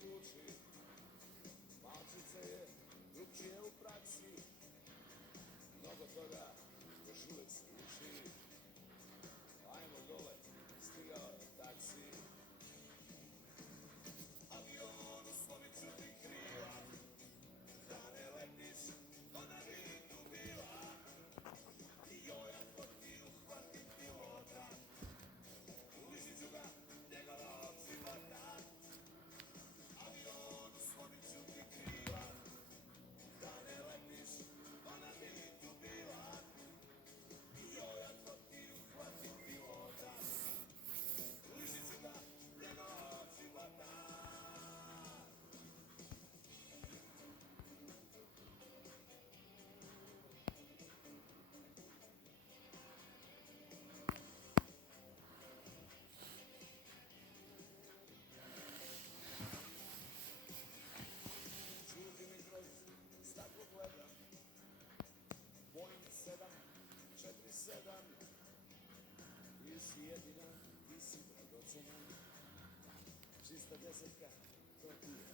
zvuči, malčice je drugčije u praksi, mnogo toga još uvek se uči, ajmo dole, stigao je taksi. Avion uslonit ću ti krila, da ne letiš, ona bi tu bila, i joj ako ti uhvatim pilota, uližit ću ga njegovog života. Avion uslonit ću ti krila, da ne letiš, ona bi tu bila, i joj ako ti uhvatim pilota, uližit ću ga njegovog života. Čuti mi kroz staklo gleda, Boeing 747, ti si jedina, ti si dragocena, čista desetka, to ti je